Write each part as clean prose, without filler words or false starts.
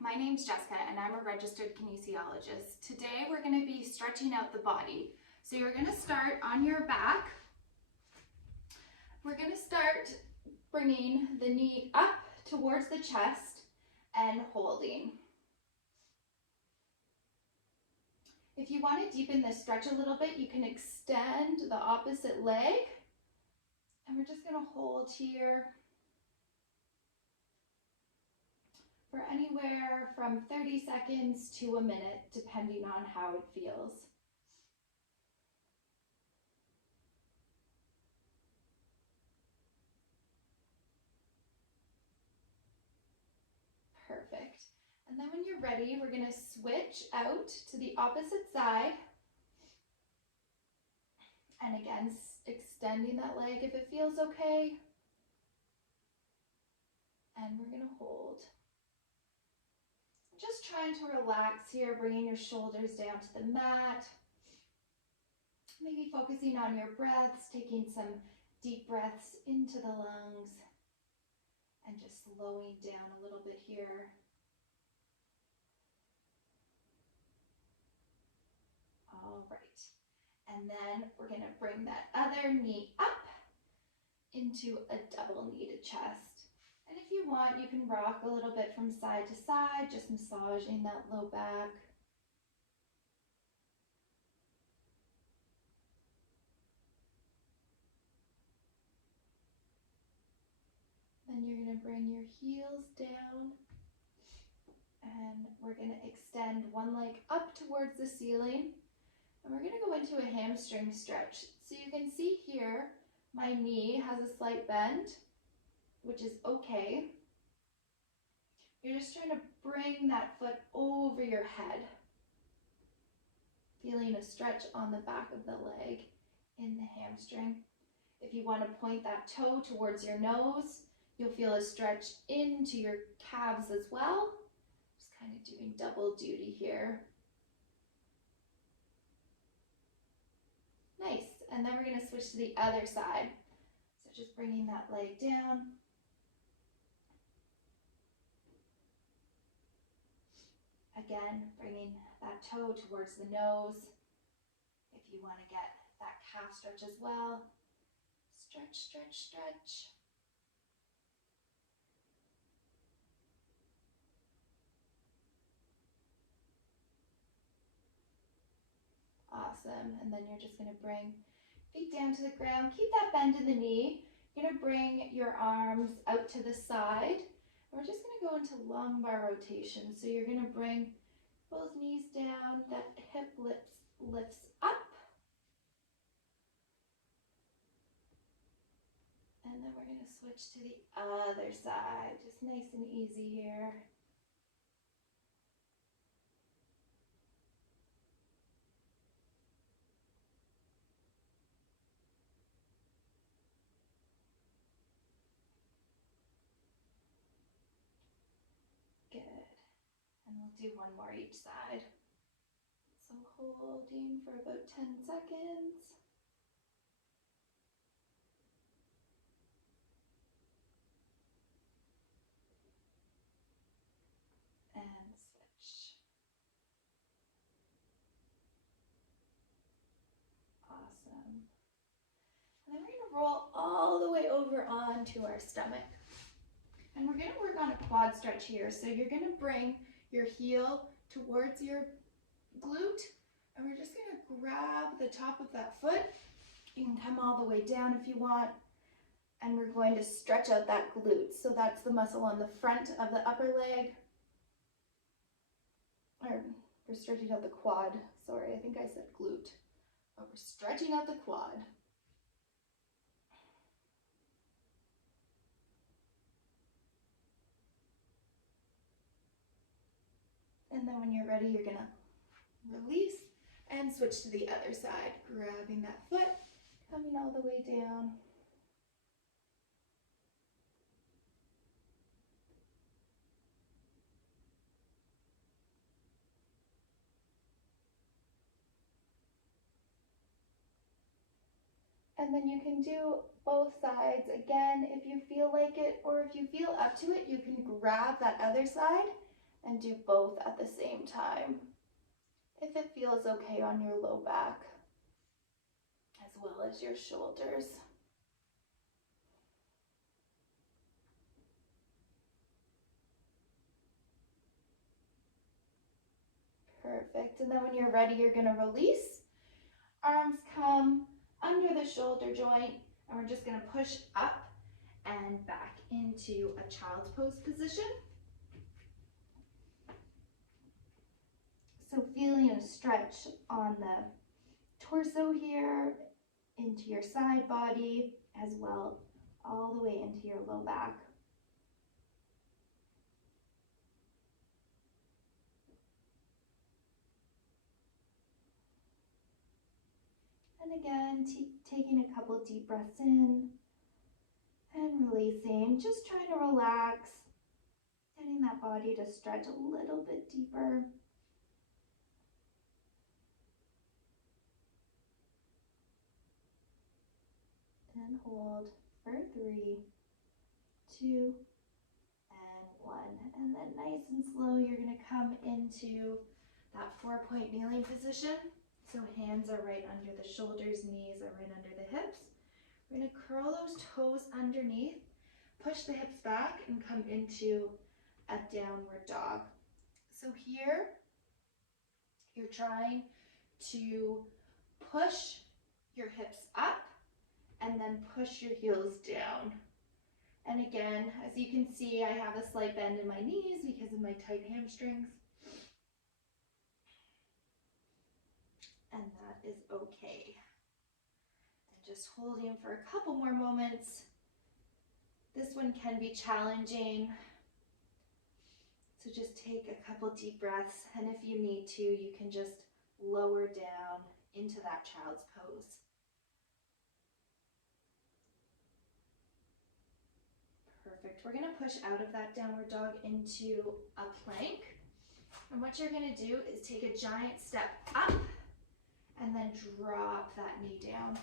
my name's Jessica and I'm a registered kinesiologist. Today we're going to be stretching out the body. So you're going to start on your back. We're going to start bringing the knee up towards the chest and holding. If you want to deepen this stretch a little bit, you can extend the opposite leg. And we're just going to hold here for anywhere from 30 seconds to a minute, depending on how it feels. Perfect. And then when you're ready, we're going to switch out to the opposite side. And again, extending that leg if it feels okay. And we're going to hold. Just trying to relax here, bringing your shoulders down to the mat. Maybe focusing on your breaths, taking some deep breaths into the lungs. And just slowing down a little bit here. All right. And then we're going to bring that other knee up into a double knee to chest. And if you want, you can rock a little bit from side to side, just massaging that low back. Then you're going to bring your heels down. And we're going to extend one leg up towards the ceiling. And we're going to go into a hamstring stretch. So you can see here, my knee has a slight bend, which is okay. You're just trying to bring that foot over your head. Feeling a stretch on the back of the leg in the hamstring. If you want to point that toe towards your nose, you'll feel a stretch into your calves as well. Just kind of doing double duty here. Nice. And then we're going to switch to the other side. So just bringing that leg down. Again, bringing that toe towards the nose. If you want to get that calf stretch as well. Stretch, stretch, stretch. Awesome. And then you're just going to bring feet down to the ground. Keep that bend in the knee. You're going to bring your arms out to the side. We're just going to go into lumbar rotation. So you're going to bring both knees down, that hip lifts up. And then we're going to switch to the other side. Just nice and easy here. And we'll do one more each side. So holding for about 10 seconds. And switch. Awesome. And then we're going to roll all the way over onto our stomach. And we're going to work on a quad stretch here. So you're going to bring your heel towards your glute, and we're just going to grab the top of that foot. You can come all the way down if you want, and we're going to stretch out that glute. So that's the muscle on the front of the upper leg, or we're stretching out the quad. Sorry, I think I said glute, but we're stretching out the quad. And then when you're ready, you're going to release and switch to the other side, grabbing that foot, coming all the way down. And then you can do both sides again if you feel like it, or if you feel up to it, you can grab that other side and do both at the same time, if it feels okay on your low back, as well as your shoulders. Perfect. And then when you're ready, you're going to release. Arms come under the shoulder joint, and we're just going to push up and back into a child's pose position. So feeling a stretch on the torso here, into your side body, as well all the way into your low back. And again, taking a couple deep breaths in and releasing, just trying to relax, getting that body to stretch a little bit deeper. And hold for 3, 2, and 1. And then nice and slow, you're going to come into that 4-point kneeling position. So hands are right under the shoulders, knees are right under the hips. We're going to curl those toes underneath, push the hips back, and come into a downward dog. So here, you're trying to push your hips up and then push your heels down. And again, as you can see, I have a slight bend in my knees because of my tight hamstrings. And that is okay. And just holding for a couple more moments. This one can be challenging. So just take a couple deep breaths, and if you need to, you can just lower down into that child's pose. Perfect. We're going to push out of that downward dog into a plank. And what you're going to do is take a giant step up and then drop that knee down.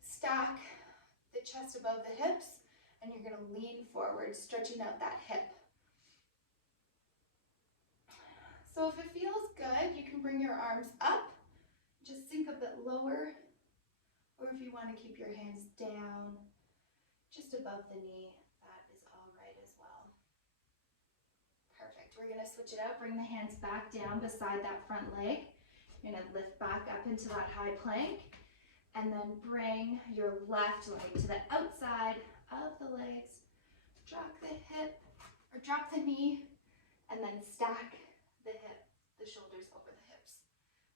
Stack the chest above the hips, and you're going to lean forward, stretching out that hip. So if it feels good, you can bring your arms up, just sink a bit lower, or if you want to keep your hands down, just above the knee, that is all right as well. Perfect. We're going to switch it out, bring the hands back down beside that front leg. You're going to lift back up into that high plank, and then bring your left leg to the outside of the legs. Drop the hip, or drop the knee, and then stack the hip, the shoulders over the hips,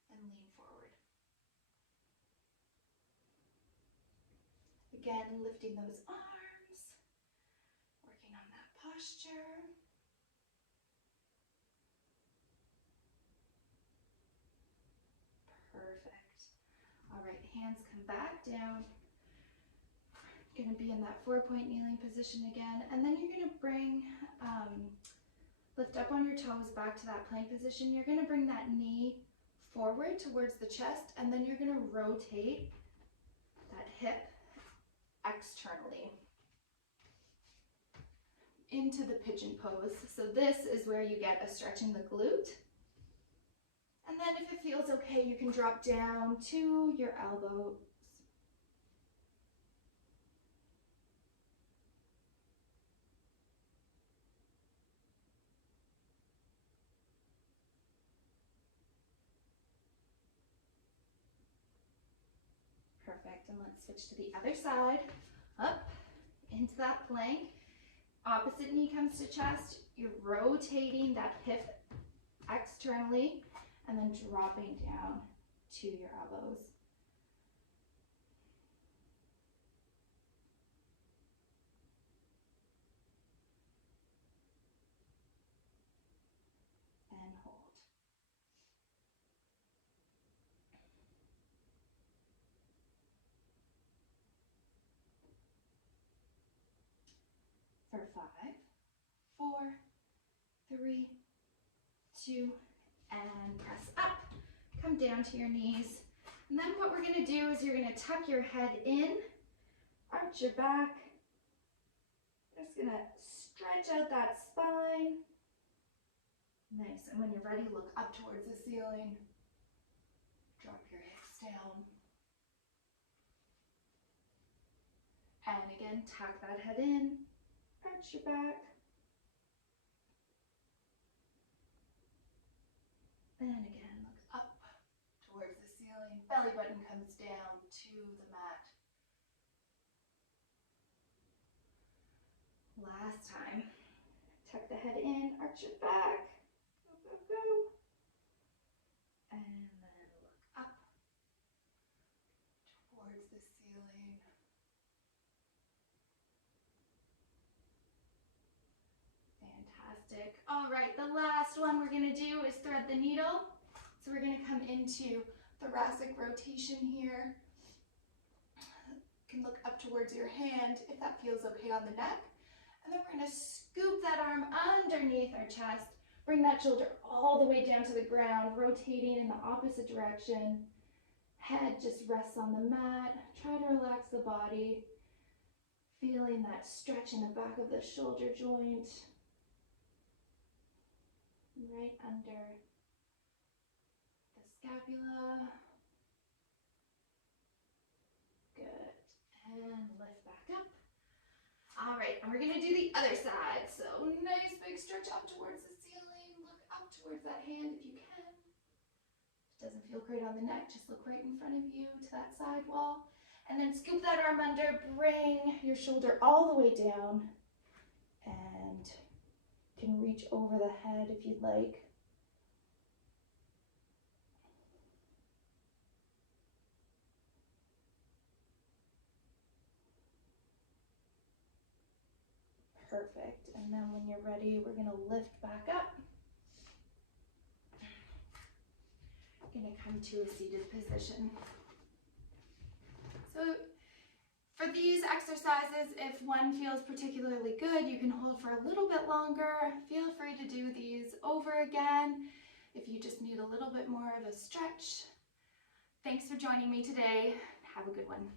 and lean forward. Again, lifting those arms, working on that posture. Perfect. All right, hands come back down. You're going to be in that 4-point kneeling position again, and then you're going to bring, lift up on your toes back to that plank position. You're going to bring that knee forward towards the chest, and then you're going to rotate that hip externally into the pigeon pose. So this is where you get a stretch in the glute. And then if it feels okay, you can drop down to your elbows. Perfect, and let's switch to the other side. Up, into that plank. Opposite knee comes to chest. You're rotating that hip externally, and then dropping down to your elbows. And hold. For 5, 4, 3, 2, and press up. Come down to your knees. And then what we're going to do is you're going to tuck your head in, arch your back. Just going to stretch out that spine, Nice, and when you're ready, look up towards the ceiling. Drop your hips down. And again, tuck that head in, arch your back. And again, look up towards the ceiling. Belly button comes down to the mat. Last time. Tuck the head in, arch your back. Go, go, go. And then look up towards the ceiling. Fantastic. All right, the last one we're going to do is thread the needle. So we're going to come into thoracic rotation here. You can look up towards your hand if that feels okay on the neck. And then we're going to scoop that arm underneath our chest. Bring that shoulder all the way down to the ground, rotating in the opposite direction. Head just rests on the mat. Try to relax the body. Feeling that stretch in the back of the shoulder joint. Right under the scapula. Good. And lift back up. All right, and we're going to do the other side. So nice big stretch up towards the ceiling. Look up towards that hand if you can. If it doesn't feel great on the neck, just look right in front of you to that side wall. And then scoop that arm under. Bring your shoulder all the way down. And you can reach over the head if you'd like. Perfect. And then when you're ready, we're going to lift back up. Going to come to a seated position. So for these exercises, if one feels particularly good, you can hold for a little bit longer. Feel free to do these over again if you just need a little bit more of a stretch. Thanks for joining me today. Have a good one.